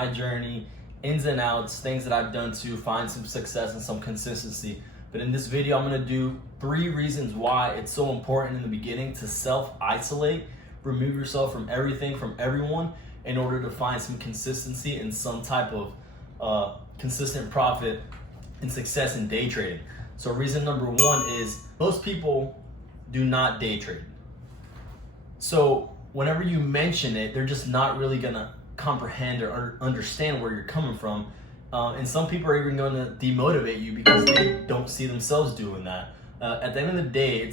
my journey, ins and outs, things that I've done to find some success and some consistency. But in this video, I'm gonna do 3 reasons why it's so important in the beginning to self-isolate, remove yourself from everything, from everyone, in order to find some consistency and some type of consistent profit and success in day trading. So reason number 1 is most people do not day trade. So whenever you mention it, they're just not really gonna comprehend or understand where you're coming from. And some people are even gonna demotivate you because they don't see themselves doing that. At the end of the day,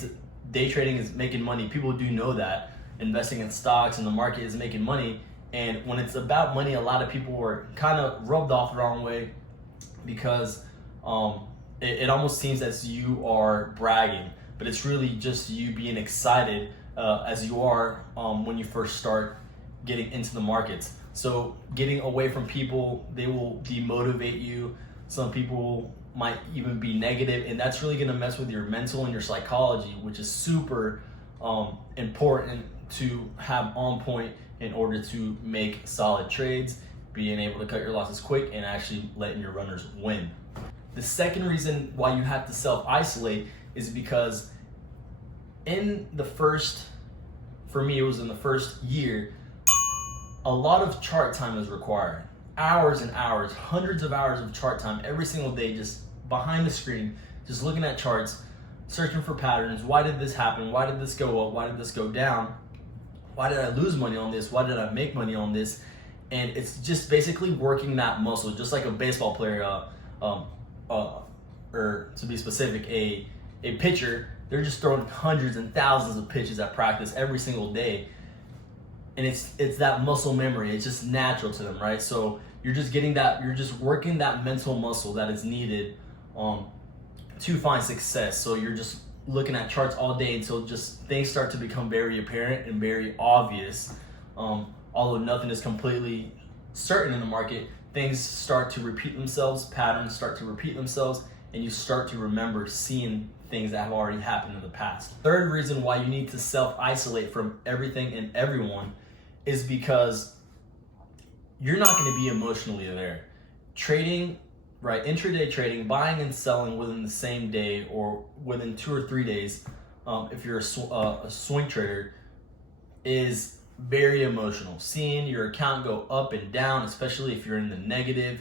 day trading is making money. People do know that. Investing in stocks and the market is making money. And when it's about money, a lot of people are kind of rubbed off the wrong way because it almost seems as you are bragging, but it's really just you being excited as you are when you first start getting into the markets. So getting away from people, they will demotivate you. Some people might even be negative, and that's really gonna mess with your mental and your psychology, which is super important to have on point in order to make solid trades, being able to cut your losses quick and actually letting your runners win. The second reason why you have to self-isolate is because for me, it was in the first year, a lot of chart time is required. Hours and hours, hundreds of hours of chart time every single day, just behind the screen, just looking at charts, searching for patterns. Why did this happen? Why did this go up? Why did this go down? Why did I lose money on this? Why did I make money on this? And it's just basically working that muscle, just like a baseball player, or to be specific, a pitcher. They're just throwing hundreds and thousands of pitches at practice every single day. And it's that muscle memory. It's just natural to them, right? So you're just working that mental muscle that is needed to find success. So you're just looking at charts all day until just things start to become very apparent and very obvious. Although nothing is completely certain in the market, things start to repeat themselves, patterns start to repeat themselves, and you start to remember seeing things that have already happened in the past. Third reason why you need to self-isolate from everything and everyone is because you're not going to be emotionally there. Trading, right, intraday trading, buying and selling within the same day or within 2 or 3 days, if you're a swing trader, is very emotional. Seeing your account go up and down, especially if you're in the negative,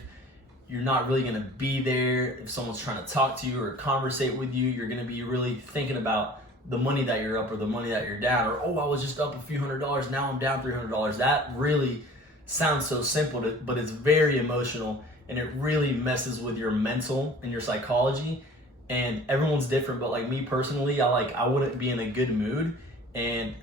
you're not really going to be there. If someone's trying to talk to you or conversate with you, you're going to be really thinking about the money that you're up or the money that you're down, or, oh, I was just up a few $100, now I'm down $300. That really sounds so simple, but it's very emotional, and it really messes with your mental and your psychology. And everyone's different, but like me personally, I wouldn't be in a good mood, and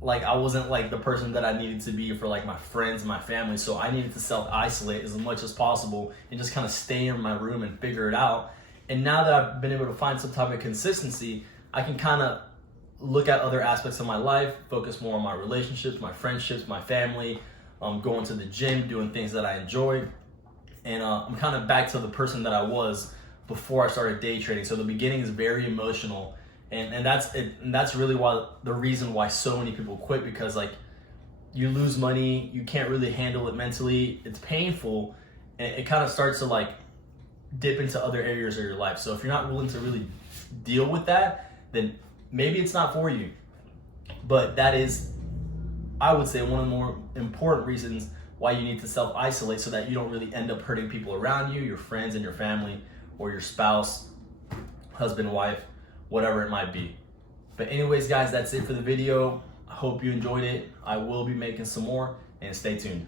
like I wasn't like the person that I needed to be for like my friends, my family. So I needed to self-isolate as much as possible and just kind of stay in my room and figure it out. And now that I've been able to find some type of consistency, I can kind of look at other aspects of my life, focus more on my relationships, my friendships, my family, going to the gym, doing things that I enjoy. And I'm kind of back to the person that I was before I started day trading. So the beginning is very emotional. And that's really the reason why so many people quit, because like you lose money, you can't really handle it mentally, it's painful, and it kind of starts to like dip into other areas of your life. So if you're not willing to really deal with that, then maybe it's not for you. But that is, I would say, one of the more important reasons why you need to self-isolate, so that you don't really end up hurting people around you, your friends and your family, or your spouse, husband, wife, whatever it might be. But anyways, guys, that's it for the video. I hope you enjoyed it. I will be making some more, and stay tuned.